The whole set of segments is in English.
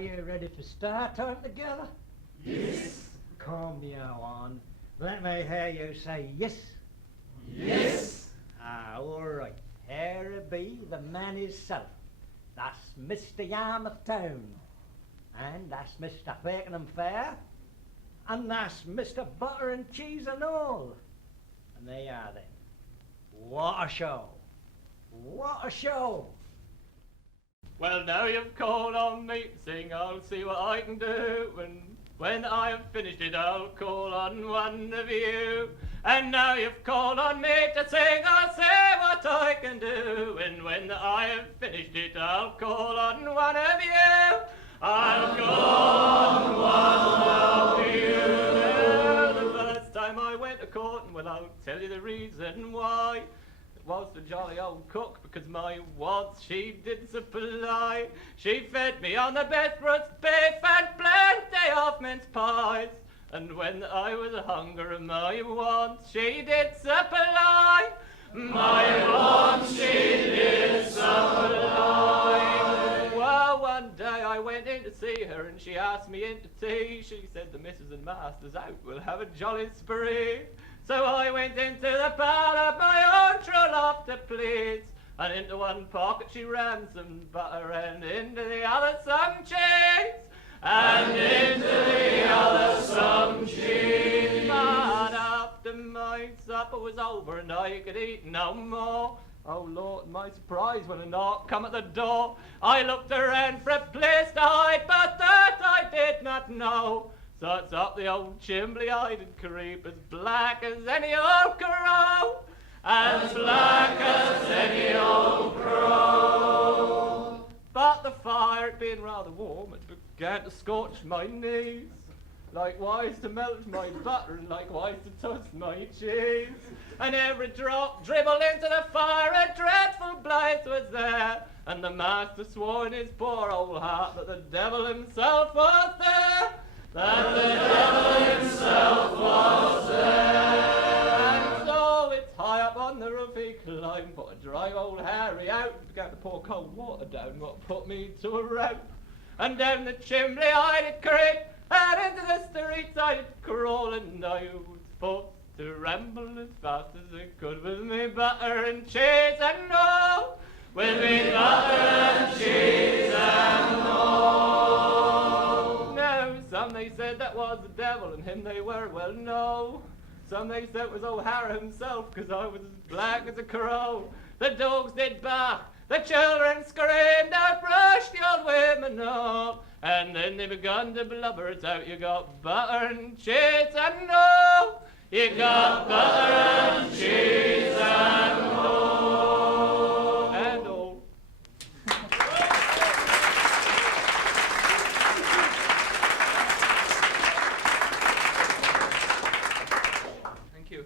you ready to start on together? Yes. Come now on. Let me hear you say yes. Yes. All right. Here it be the man himself. That's Mr. Yarmouth Town. And that's Mr. Fakenham Fair. And that's Mr. Butter and Cheese and all. And they are then. What a show. What a show. Well, now you've called on me to sing, I'll see what I can do. And when I have finished it, I'll call on one of you. And now you've called on me to sing, I'll say what I can do. And when I have finished it, I'll call on one of you. I'll call on one of you. The first time I went to court, and well, I'll tell you the reason why. It was the jolly old cook, because my wants she did supply. She fed me on the best roast beef and plenty of mince pies. And when I was hungry, my wants she did supply. My wants she did supply. Well, one day I went in to see her and she asked me in to tea. She said the missus and master's out, we'll have a jolly spree. So I went into the parlour, my own true love to please. And into one pocket she ran some butter, and into the other some cheese. And into the other some cheese. But after my supper was over and I could eat no more, oh Lord, my surprise when a knock come at the door. I looked around for a place to hide, but that I did not know. So it's up the old chimney I did creep, as black as any old crow, as black as any old crow. But the fire, it being rather warm, it began to scorch my knees. Likewise to melt my butter, and likewise to toast my cheese. And every drop dribbled into the fire, a dreadful blaze was there. And the master swore in his poor old heart that the devil himself was there. That the devil himself was there. And so it's high up on the roof he climbed, put a dry old Harry out, began to pour cold water down, what put me to a rope. And down the chimney I did creep, and into the streets I did crawl, and I was forced to ramble as fast as I could with me butter and cheese and all, with me butter and cheese and all. Now, some they said that was the devil, and him they were, well, no. Some they said it was old Harry himself, 'cause I was as black as a crow. The dogs did bark, the children screamed, out rushed the old women off. And then they begun to blubber, it's out you got butter and cheese and all. You got butter and cheese and all. And all. Thank you.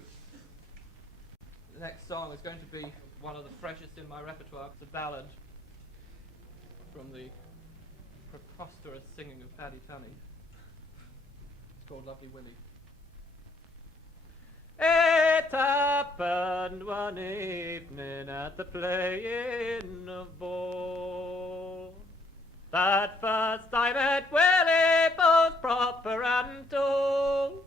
The next song is going to be one of the freshest in my repertoire. It's a ballad from the preposterous singing of Paddy Tunny. It's called Lovely Willie. It happened one evening at the playing of ball that first I met Willie, both proper and tall.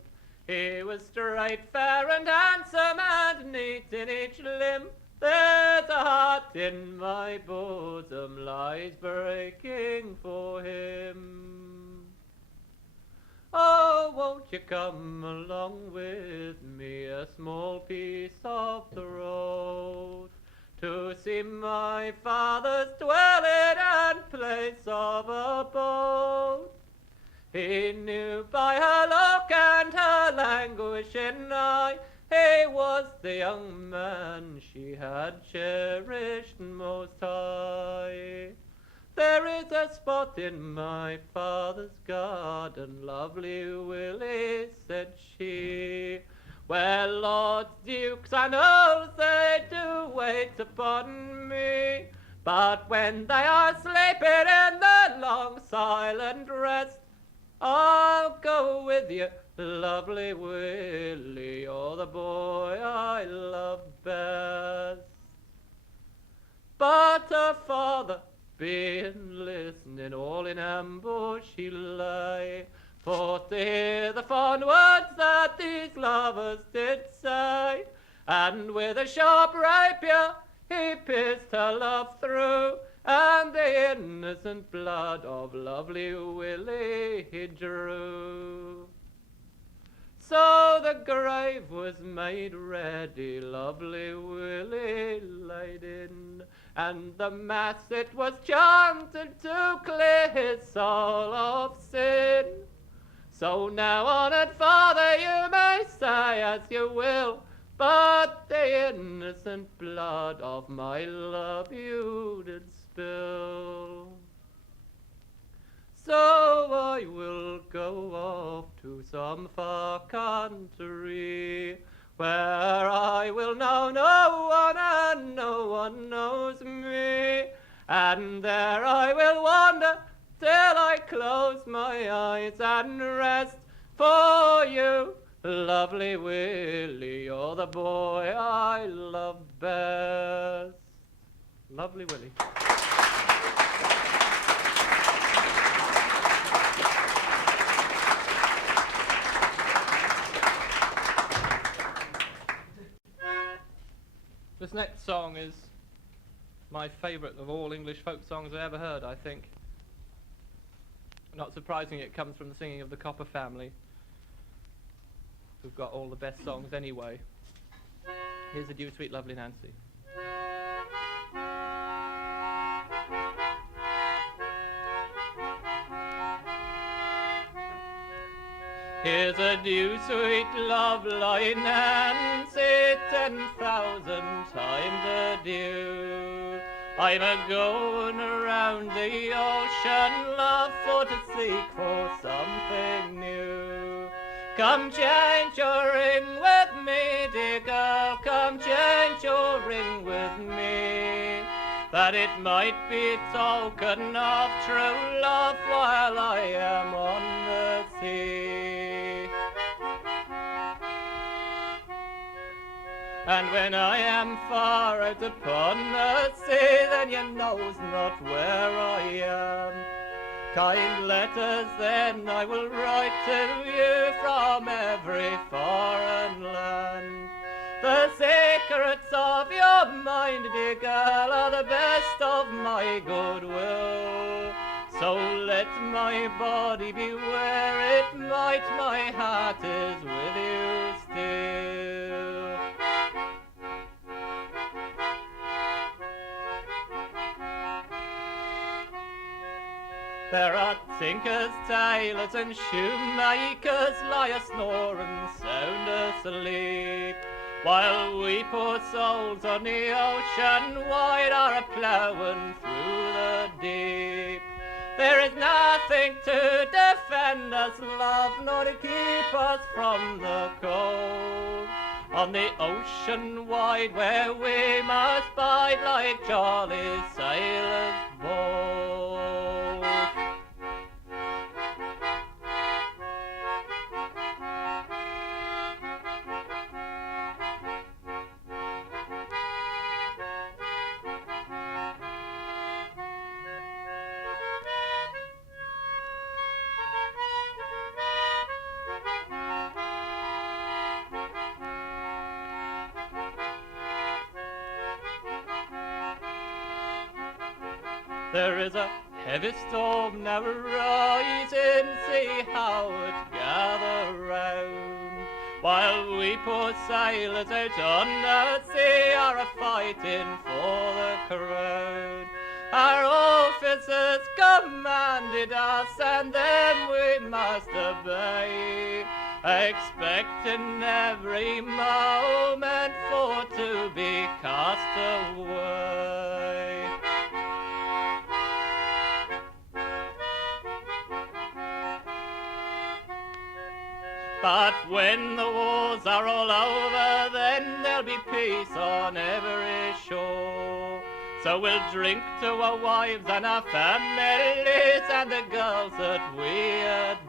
He was straight, fair and handsome, and neat in each limb. There's a heart in my bosom lies breaking for him. Oh, won't you come along with me a small piece of the road to see my father's dwelling and place of abode? He knew by her look and her languishing eye he was the young man she had cherished most high. There is a spot in my father's garden, lovely Willie, said she, where lords, dukes, and earls they do wait upon me. But when they are sleeping in the long silent rest, I'll go with you, lovely Willie, you're the boy I love best. But her father, being listening, all in ambush he lay, forth to hear the fond words that these lovers did say, and with a sharp rapier he pierced her love through, and the innocent blood of lovely Willie he drew. So the grave was made ready, lovely Willie laid in, and the mass it was chanted to clear his soul of sin. So now, honoured father, you may say as you will, but the innocent blood of my love you did spill. So I will go off to some far country, where I will know no one and no one knows me, and there I will wander till I close my eyes and rest. For you, lovely Willie, you're the boy I love best. Lovely Willie. This next song is my favourite of all English folk songs I ever heard, I think. Not surprising, it comes from the singing of the Copper family, who've got all the best songs anyway. Here's Adieu, Sweet Lovely Nancy. Here's adieu, sweet lovely Nancy, 10,000 times adieu. I'm a-going around the ocean, love, for to seek for something new. Come change your ring with me, dear girl, come change your ring with me, that it might be token of true love while I am on the sea. And when I am far out upon the sea, then you knows not where I am. Kind letters then I will write to you from every foreign land. The secrets of your mind, dear girl, are the best of my goodwill. So let my body be where it might, my heart is with you still. There are tinkers, tailors and shoemakers lie a-snoring sound asleep, while we poor souls on the ocean wide are a-ploughing through the deep. There is nothing to defend us, love, nor to keep us from the cold. On the ocean wide where we must bide like jolly sailors bold. There is a heavy storm now rising, see how it gather round, while we poor sailors out on the sea are a-fighting for the crown. Our officers commanded us, and them we must obey, expecting every moment for to be cast away. But when the wars are all over, then there'll be peace on every shore. So we'll drink to our wives and our families and the girls that we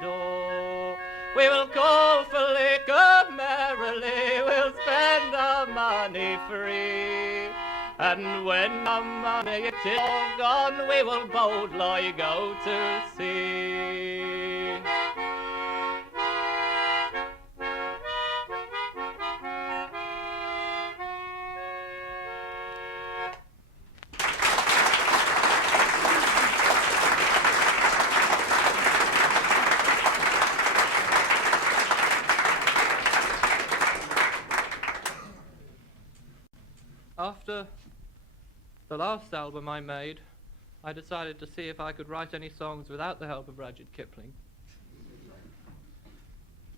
adore. We will call for liquor merrily, we'll spend our money free, And when the money is all gone, we will boldly go to sea. After the last album I made, I decided to see if I could write any songs without the help of Rudyard Kipling.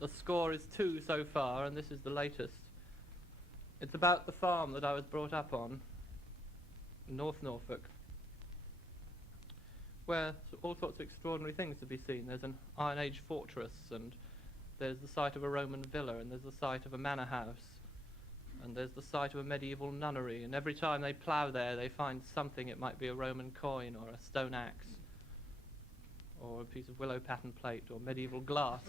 The score is 2 so far, and this is the latest. It's about the farm that I was brought up on in North Norfolk, where all sorts of extraordinary things to be seen. There's an Iron Age fortress, and there's the site of a Roman villa, and there's the site of a manor house, and there's the site of a medieval nunnery, and every time they plough there they find something. It might be a Roman coin or a stone axe or a piece of willow pattern plate or medieval glass.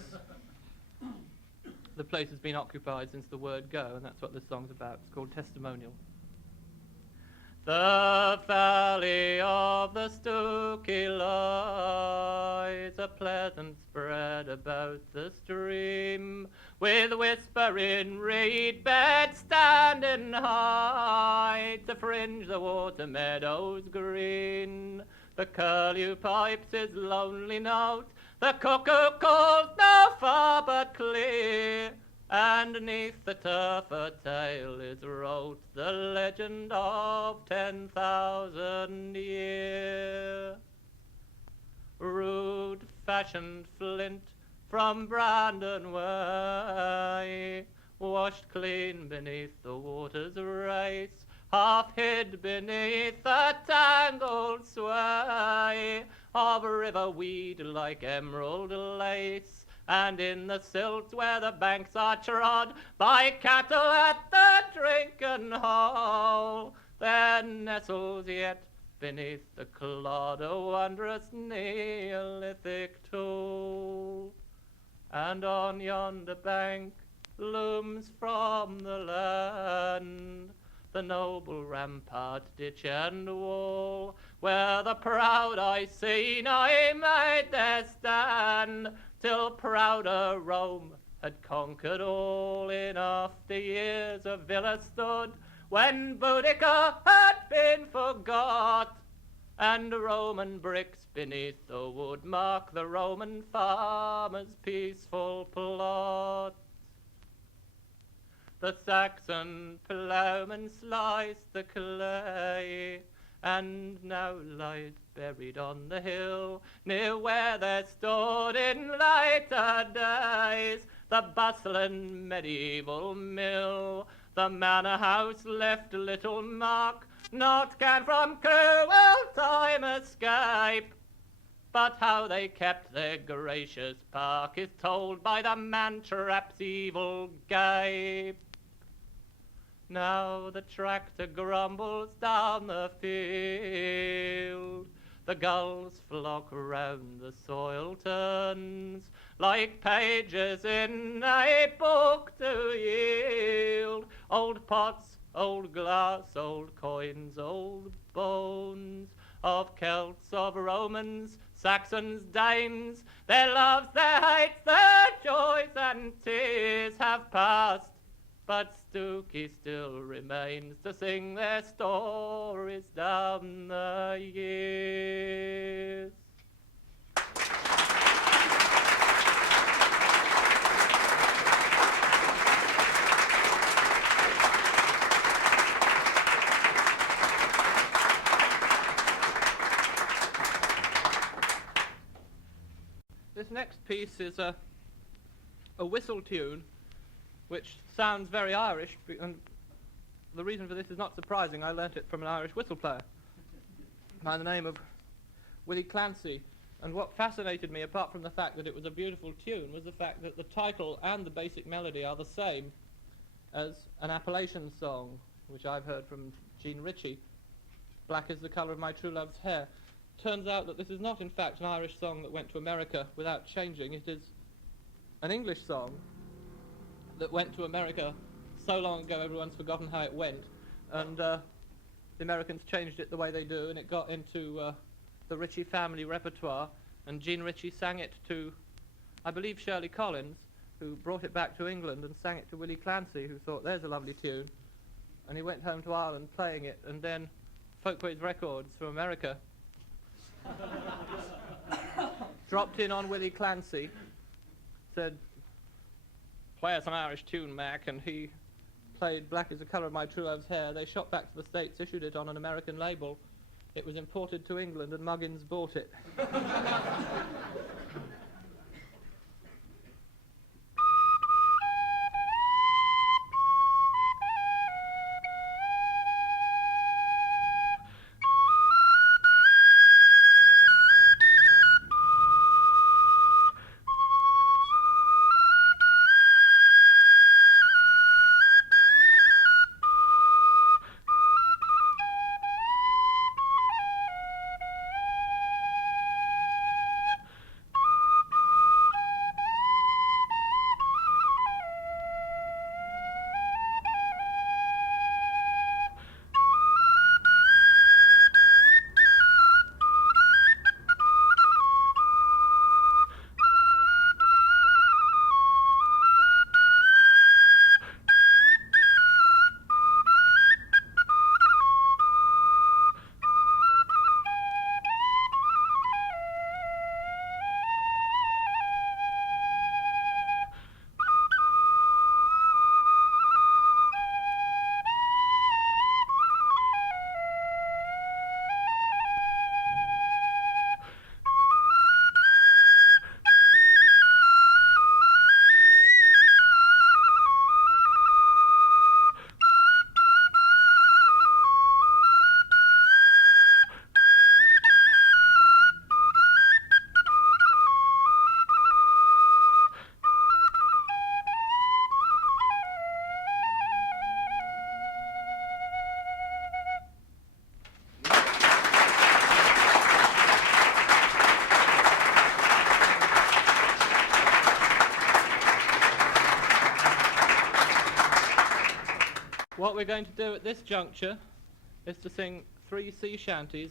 The place has been occupied since the word go, and that's what this song's about. It's called Testimonial. The valley of the Stookie lies, a pleasant spread about the stream, with whispering reed beds standing high to fringe the water meadows green. The curlew pipes his lonely note, the cuckoo calls no far but clear, and neath the turf a tale is wrote, the legend of 10,000 year. Rude fashioned flint from Brandon way, washed clean beneath the water's race, half hid beneath the tangled sway of river weed like emerald lace, and in the silt where the banks are trod by cattle at the drinking hole, there nestles yet beneath the clod a wondrous Neolithic tool. And on yonder bank looms from the land the noble rampart, ditch and wall, where the proud Iceni made their stand, till prouder Rome had conquered all. In after years a villa stood, when Boudica had been forgot, and Roman bricks beneath the wood mark the Roman farmer's peaceful plot. The Saxon ploughman sliced the clay, and now lies buried on the hill, near where there stood in later days the bustling medieval mill. The manor house left little mark, not can from cruel time escape, but how they kept their gracious park is told by the man-trap's evil gape. Now the tractor grumbles down the field, the gulls flock round, the soil turns like pages in a book to yield. Old pots, old glass, old coins, old bones, of Celts, of Romans, Saxons, Danes, their loves, their hates, their joys and tears have passed, but Stookie still remains to sing their stories down the years. This next piece is a whistle tune, which sounds very Irish, and the reason for this is not surprising. I learnt it from an Irish whistle player by the name of Willie Clancy, and what fascinated me, apart from the fact that it was a beautiful tune, was the fact that the title and the basic melody are the same as an Appalachian song, which I've heard from Gene Ritchie, Black is the Colour of My True Love's Hair. Turns out that this is not in fact an Irish song that went to America without changing. It is an English song that went to America so long ago everyone's forgotten how it went, and the Americans changed it the way they do, and it got into the Ritchie family repertoire, and Gene Ritchie sang it to, I believe, Shirley Collins, who brought it back to England and sang it to Willie Clancy, who thought, there's a lovely tune. And he went home to Ireland playing it, and then Folkways Records from America dropped in on Willie Clancy, said, play us an Irish tune, Mac, and he played Black is the Colour of My True Love's Hair. They shot back to the States, issued it on an American label. It was imported to England, and Muggins bought it. What we're going to do at this juncture is to sing 3 sea shanties.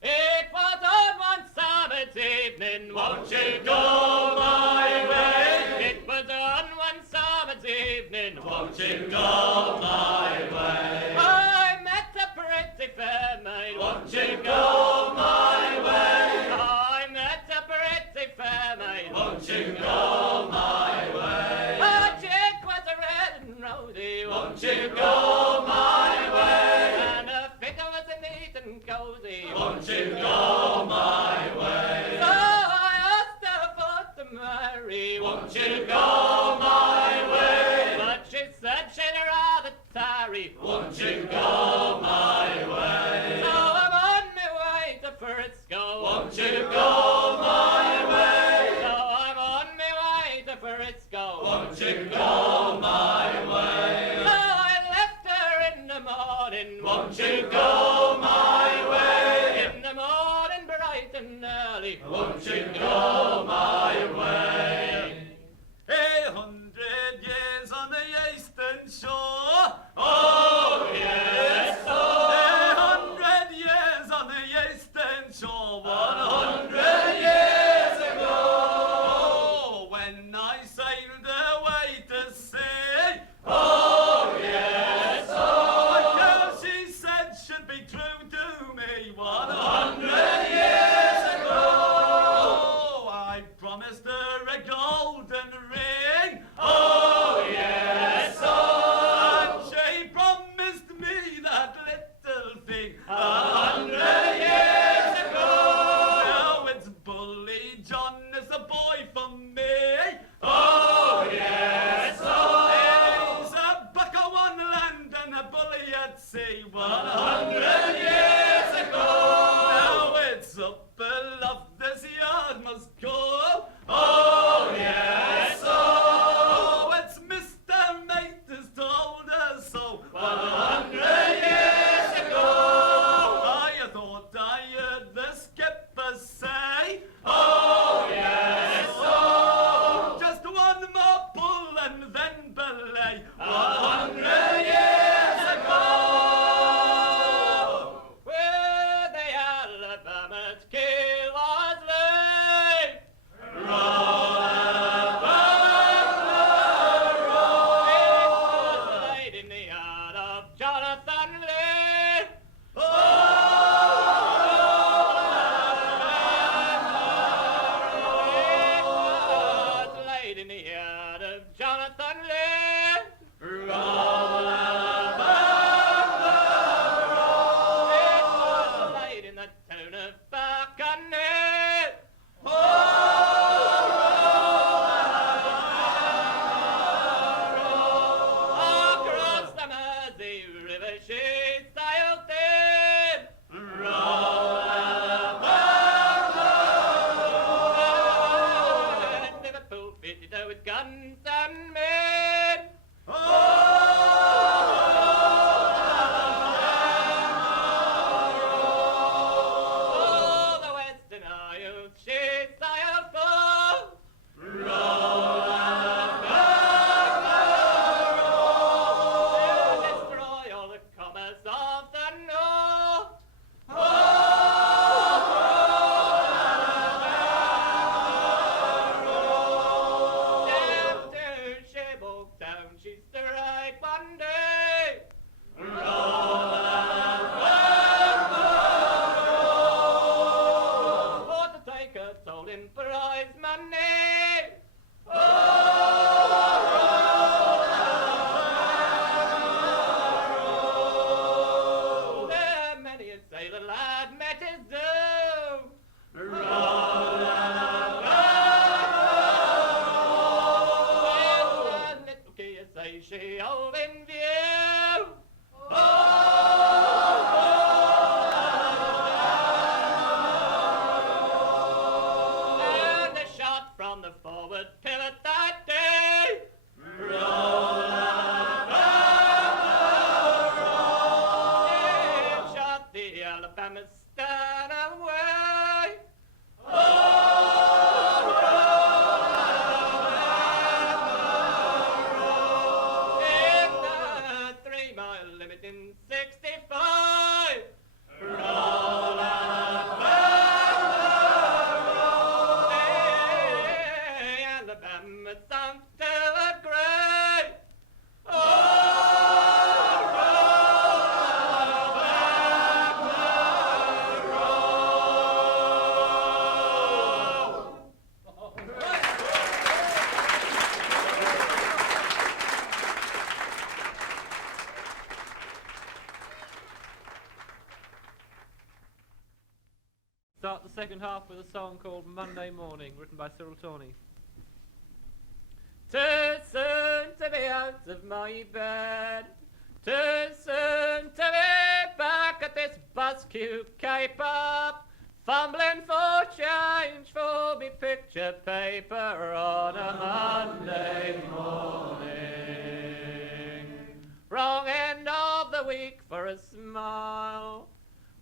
It was on one summer's evening, won't you go my way? It was on one summer's evening, won't you go my way? I met a pretty fair maid, won't you go my way? I met a pretty fair maid, won't you go my way? Her cheek was a red and rosy, won't you go my way? And her figure was a neat and cozy, won't you go my way? So I asked her for to marry, won't you go my way? But she said she'd rather tarry, won't you go my way? So I'm on my way to Frisco, won't you go my way? So I'm on my way to Frisco, won't you go my way? So I left her in the morning, won't you go my way? In the morning bright and early, won't you go my way? 100 years on the eastern shore. Oh, yes, oh. 100 years on the eastern shore. 100 years ago. Oh, when I sailed away to sea. Oh, yes, oh. A girl she said should be true to me. 100 years ago. Oh, I promised her a golden ring. Oh, yes, oh. And she promised me that little thing 100 years ago. Now it's Bully John is a boy for me. Oh, yes, oh. He's a buck on one land and a bully at sea 100 years ago. Now it's up aloft this yard must go. Oh, yes, oh. It's Mr. Mate has told us so 100 years ago. I thought I heard the skipper say, oh, yes, oh. Just one more pull and then belay 100 years ago. sails, she sails full. Roll and To destroy all the commerce of the north. Down to Shibboleth Town she strayed one day. For to take her toll in prize money. There many a sailor lad met his doom. Well, the little key say she hove in view. And a shot from the forward pivot that day. It shot the Alabama stern away. In the 3-mile limit in 65. Hey, Alabama sunk to a grave. Start the second half with a song called Monday Morning, written by Cyril Tawney. Too soon to be out of my bed, too soon to be back at this bus-queue caper, fumbling for change for me picture paper on a Monday morning. Wrong end of the week for a smile,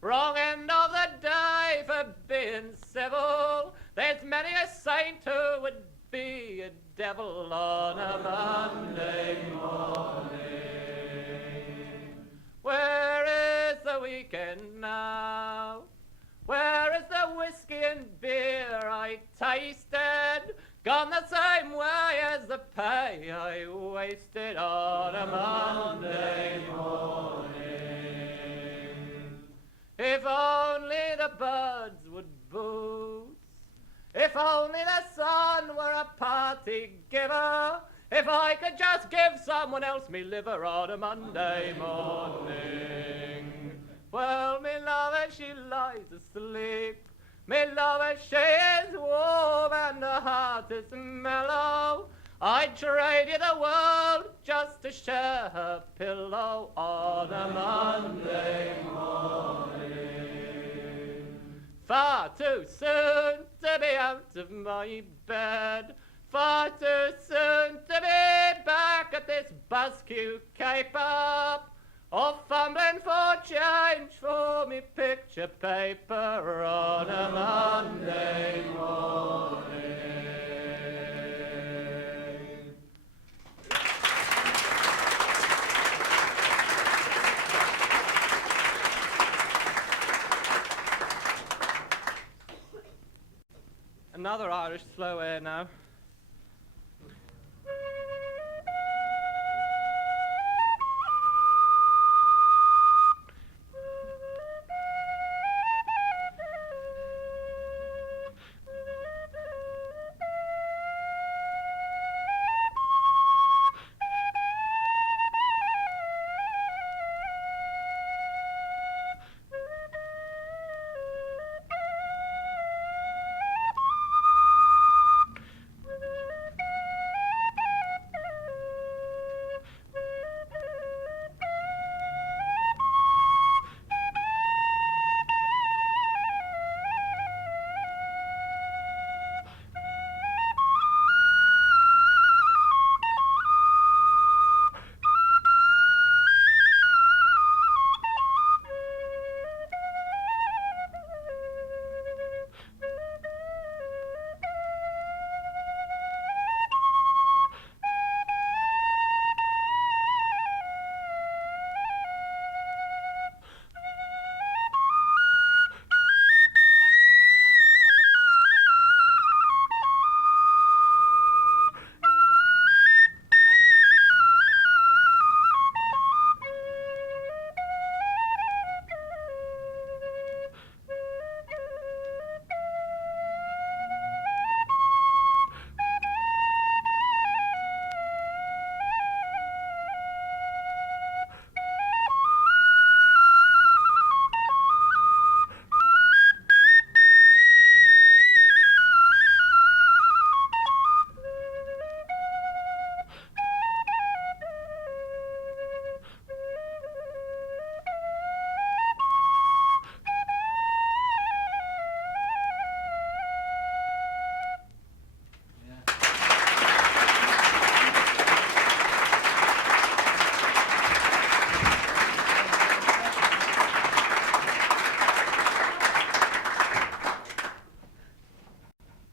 wrong end of the day for being civil. There's many a saint who would be a devil on a Monday morning. Where is the weekend now? Where is the whiskey and beer I tasted? Gone the same way as the pay I wasted on a Monday morning. If only the birds would boots, if only the sun were a party giver, if I could just give someone else me liver on a Monday morning. Well, me lover, she lies asleep, me lover, she is warm and her heart is mellow. I'd trade you the world just to share her pillow on a Monday morning. Far too soon to be out of my bed, far too soon to be back at this bus-queue caper, or fumbling for change for me picture paper on a Monday morning. Another Irish slow air now.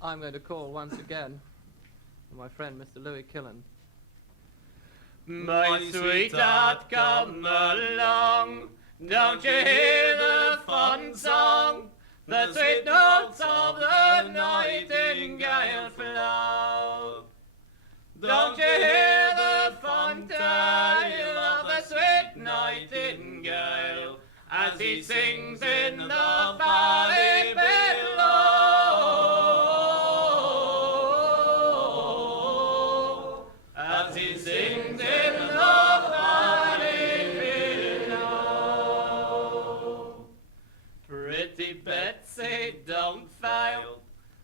I'm going to call once again on my friend Mr. Louis Killen. My sweetheart, come along. Don't you hear the fun song? The sweet notes of the nightingale flow. Don't you hear the fun tale of the sweet nightingale as he sings in the valley below? As he sings in the valley below. Pretty Betsy, don't fail.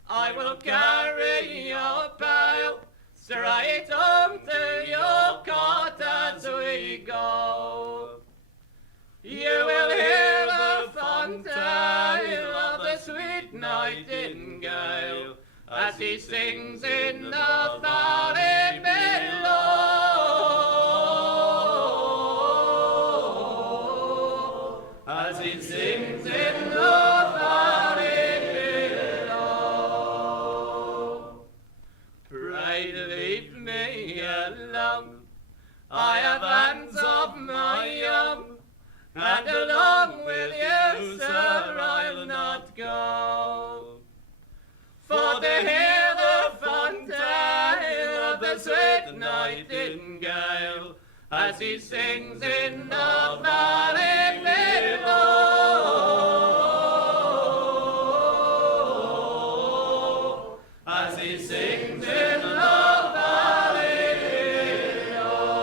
I will carry your pail straight home to your cot as we go. You will hear the fun tale of the sweet nightingale as he sings in the valley below. As he sings in the valley below. Pray leave me alone. I have hands of my own. And along with you, sir, I'll not go. For to hear the fun tale of the sweet nightingale as he sings in the valley below. As he sings in the valley below.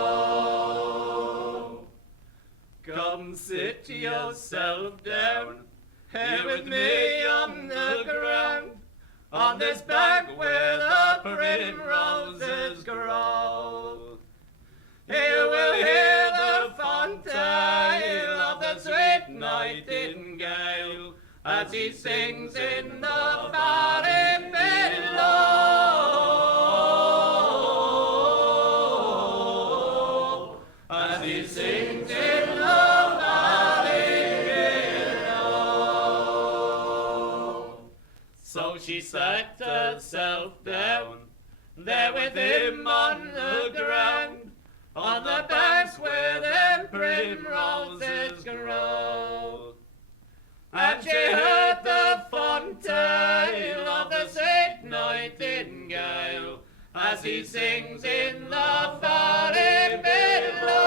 Come sit yourself down here with me on the ground, on this bank where the primroses grow. You will hear the fun tale of the sweet nightingale as he sings in the valley below. As he sings in the valley below. So she sat herself down there with him on the ground, on the banks where them primroses grow. And she heard the fun tale of the sweet nightingale as he sings in the valley below.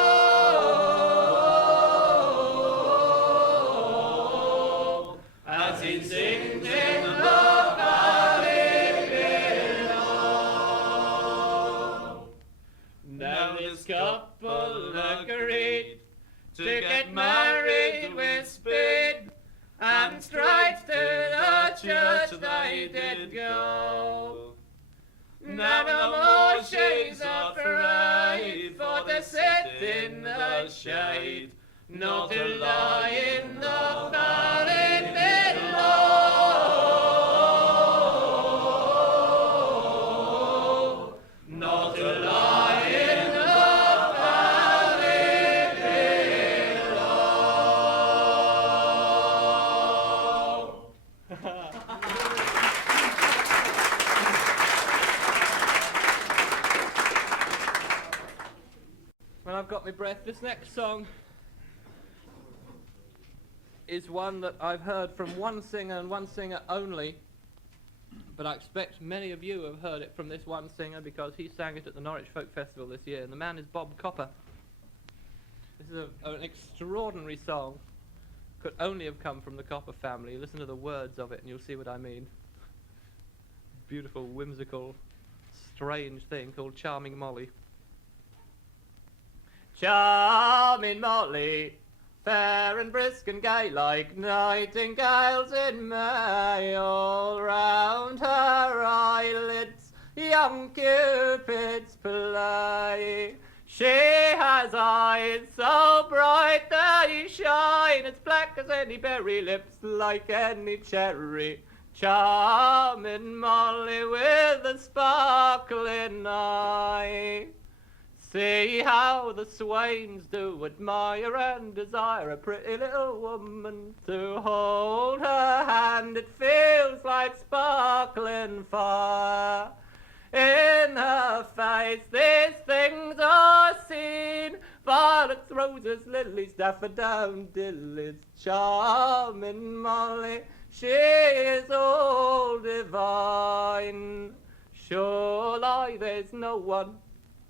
As he sings in the valley below. Now this couple agreed to get married with speed, and straight to the church they did go. Now no more she's afraid for to sit in the shade, nor to lie in the valley below. Nor to lie in the valley below. When I've got my breath, this next song is one that I've heard from one singer and one singer only, but I expect many of you have heard it from this one singer because he sang it at the Norwich Folk Festival this year, and the man is Bob Copper. This is an extraordinary song. Could only have come from the Copper family. Listen to the words of it and you'll see what I mean. Beautiful, whimsical, strange thing called Charming Molly. Charming Molly, fair and brisk and gay like nightingales in May, all round her eyelids young cupids play. She has eyes so bright they shine, as black as any berry, lips like any cherry. Charming Molly with a sparkling eye. See how the swains do admire and desire a pretty little woman to hold her hand. It feels like sparkling fire in her face. These things are seen: violets, roses, lilies, daffodils, charming Molly. She is all divine. Surely there's no one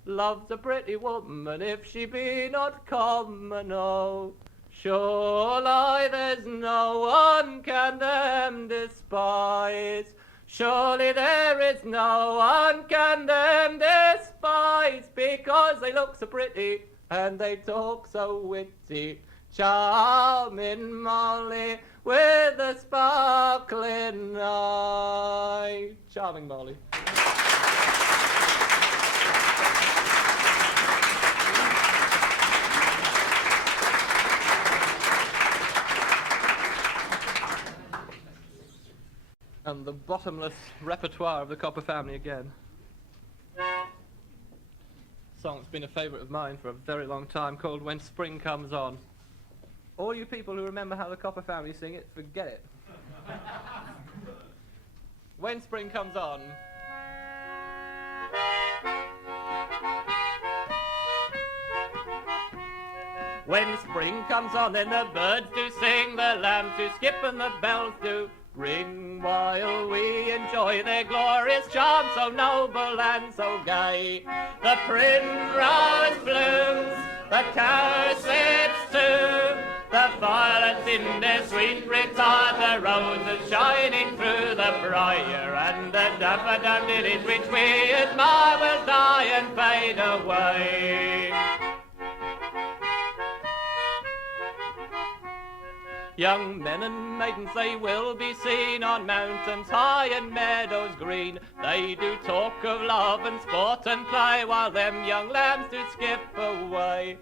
loves a pretty woman if she be not common. Oh, surely there's no one can them despise. Surely there is no one can them despise, because they look so pretty and they talk so witty. Charming Molly with a sparkling eye. Charming Molly. And the bottomless repertoire of the Copper family again. Song's been a favourite of mine for a very long time, called When Spring Comes On. All you people who remember how the Copper family sing it, forget it. When spring comes on. When spring comes on, then the birds do sing, the lambs do skip, and the bells do ring, while we enjoy their glorious charm, so noble and so gay. The primrose blooms, the cowslips too, the violets in their sweet retire, the roses shining through the briar, and the daffodils which we admire will die and fade away. Young men and maidens, they will be seen on mountains high and meadows green. They do talk of love and sport and play, while them young lambs do skip away.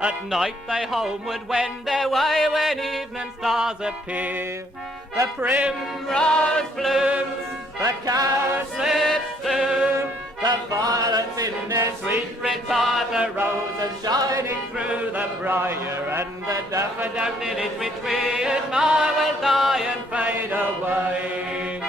At night they homeward wend their way, when evening stars appear. The primrose blooms, the cowslips too, the violets in their sweet retire, the roses shining through the briar, and the daffodils which we admire will die and fade away.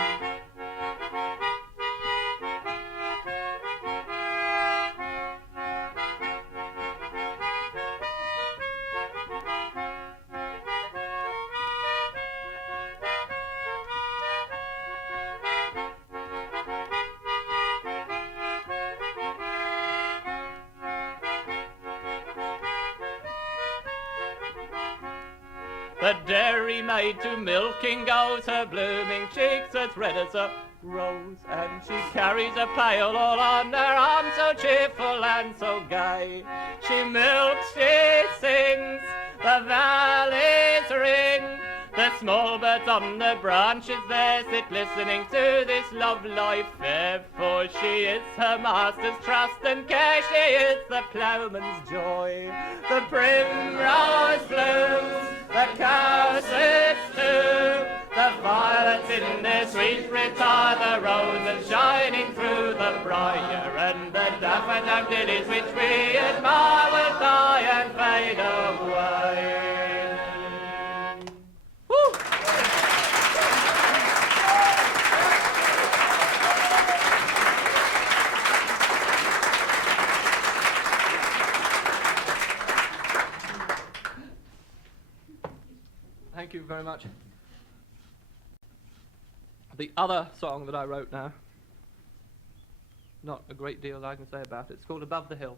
The dairy maid to milking goes, her blooming cheeks as red as a rose, and she carries a pail all on her arm, so cheerful and so gay. She milks, she sings, the valleys ring, the small birds on the branches there sit listening to this love life fair, for she is her master's trust and care, she is the ploughman's joy. The primrose blooms, the cowslips too, the violets in their sweet retire, the roses shining through the briar, and the daffodils which we admire will die and fade away. Woo! Thank you very much. The other song that I wrote now, not a great deal I can say about it. It's called Above the Hill.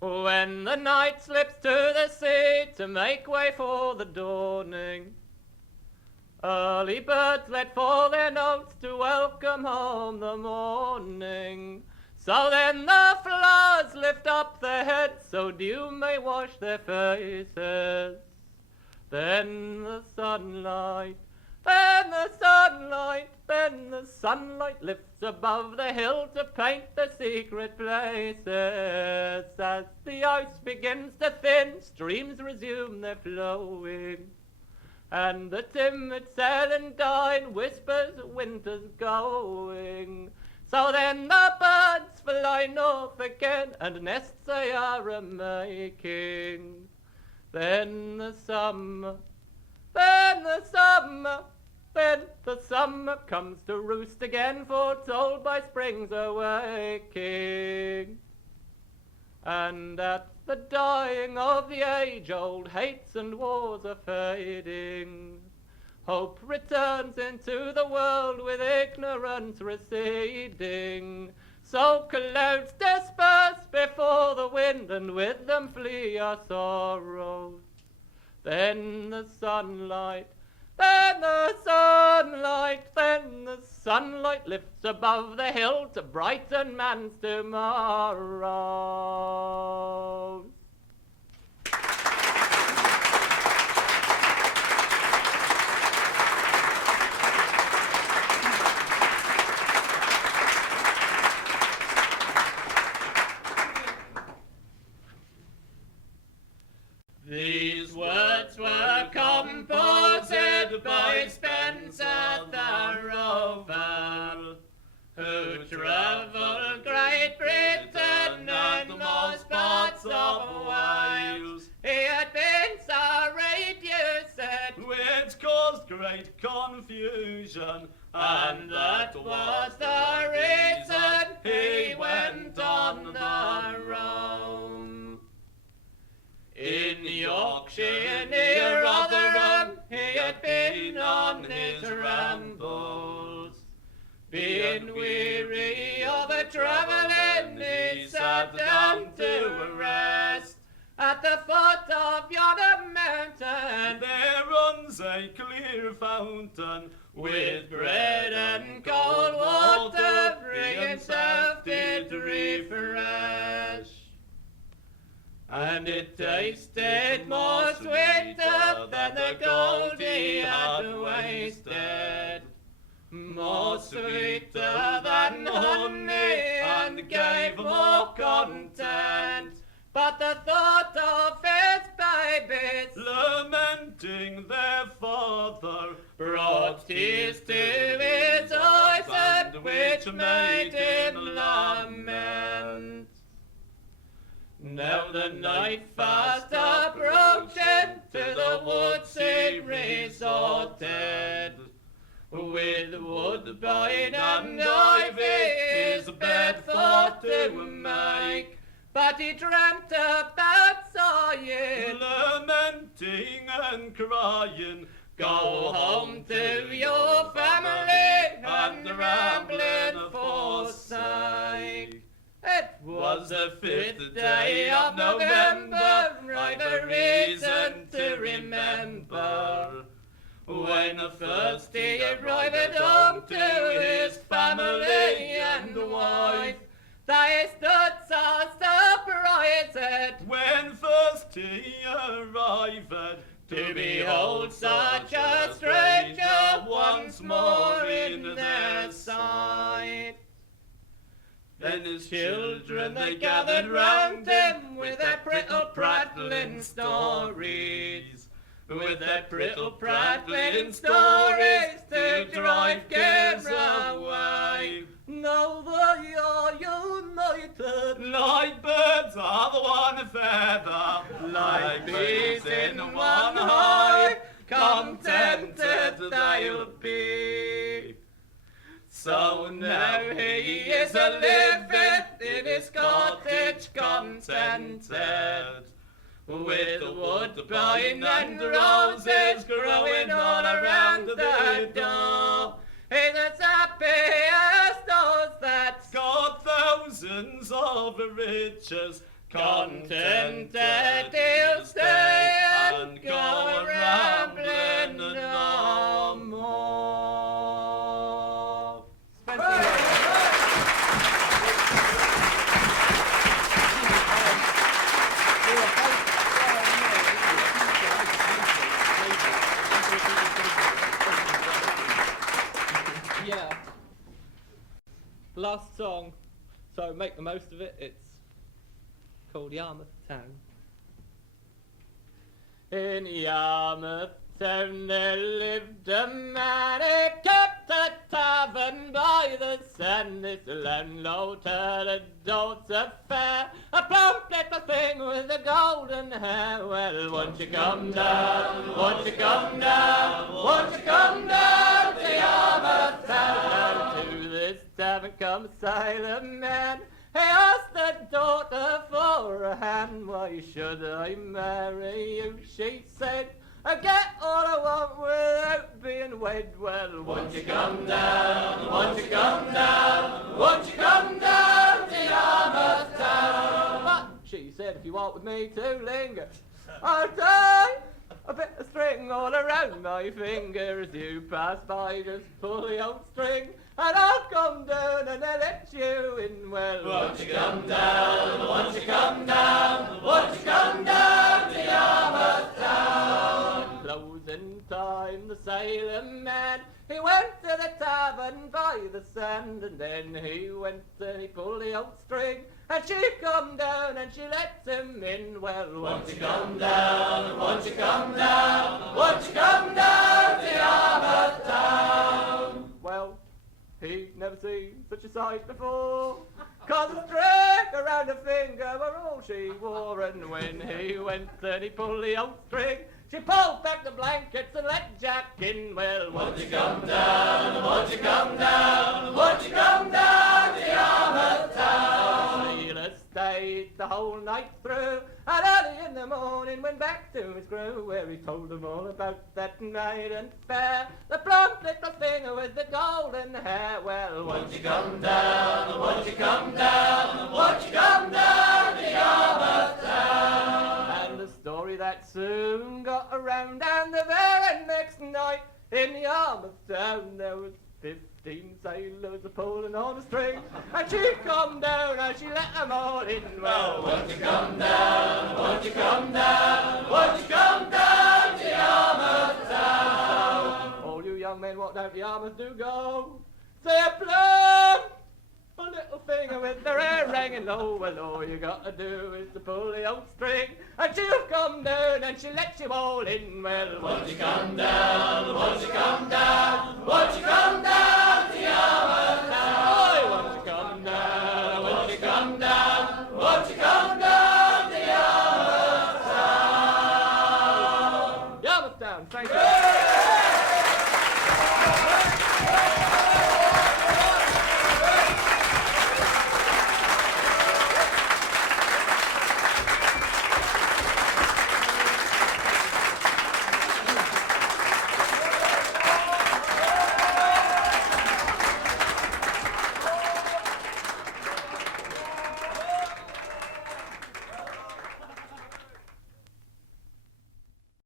When the night slips to the sea to make way for the dawning, early birds let fall their notes to welcome home the morning. So then the flowers lift up their heads so dew may wash their faces. Then the sunlight lifts above the hill to paint the secret places. As the ice begins to thin, streams resume their flowing, and the timid celandine whispers winter's going. So then the birds fly north again, and nests they are a-making. Then the summer comes to roost again, foretold by spring's awaking. And at the dying of the age, old hates and wars are fading. Hope returns into the world with ignorance receding. So clouds disperse before the wind, and with them flee our sorrows. Then the sunlight lifts above the hill to brighten man's tomorrows. These words were composed by Spencer the Rover, who travelled Great Britain and most parts of Wales. He had been surveyed, you said, which caused great confusion, and that was the reason he went on the roam. In Yorkshire near Rotherham he had been on his rambles. Being weary of a travelling, he sat down to rest. At the foot of yonder mountain there runs a clear fountain, with bread and cold water he himself did refresh. And it tasted more sweeter than the gold he had wasted, more sweeter than honey, and gave more content. But the thought of his babies lamenting their father brought tears to his eyes, and which made him lament. Now the night fast approaching, to the woods he resorted, with woodbine and ivy his bed for to make. But he dreamt about sighing, lamenting and crying, go home to your family, and rambling forsake. It was the 5th day of November, I've a reason to remember, when first he arrived home to his family and wife. They stood so surprised when first he arrived, to behold such a stranger once more in their sight. Then his children they gathered round him, with their prittle prattling stories, with their prittle prattling stories, to drive cares away. Now they are united, like birds of one feather, like bees in one hive, contented they'll be. So now he is a-living in his cottage contented, with woodbine and roses growing all around the door. He's as happy as those that's got thousands of riches, contented he'll stay and go rambling no more. Yeah. Last song, so make the most of it. It's called Yarmouth Town. In Yarmouth Town there lived a man, he kept a tavern by by the sand, this landlord turned a daughter fair, a plump little thing with a golden hair. Well, won't you come down, won't you come down, won't you come down to Yarmouth town? And to this tavern come a sailor man. He asked the daughter for a hand. Why should I marry you, she said. I get all I want without being wed. Well, won't you come down, won't you come down, won't you come down to Yarmouth town? But she said, if you want with me to linger, I'll tie a bit of string all around my finger. As you pass by, just pull the old string, and I'll come down and I'll let you in. Well, won't you come down, won't you come down, won't you come down to Yarmouth town? Closing time, the sailor man, he went to the tavern by the sand, and then he went and he pulled the old string, and she come down and she let him in. Well, won't you come down, won't you come down, won't you come down to Yarmouth town? Well, he'd never seen such a sight before, 'cause a string around her finger were all she wore. And when he went and he pulled the old string, she pulled back the blankets and let Jack in. Well, won't you come down, won't you come down, won't you come down to Yarmouth town? The sailor stayed the whole night through, and early in the morning went back to his crew, where he told them all about that maiden fair, the plump little thing with the golden hair. Well, won't you come down, won't you come down, won't you come down to Yarmouth town? And the story that soon got around, and the very next night in Yarmouth town there was 15 sailors a-pulling on a string, and she come down and she let them all in. Well, won't you come down, won't you come down, won't you come down to Yarmouth town? All you young men what down to Yarmouth do go, say a plum, a little finger with their hair hanging low. Well, all you got to do is to pull the old string, and she'll come down and she'll let you all in. Well, won't you come down, won't you come down, won't you come down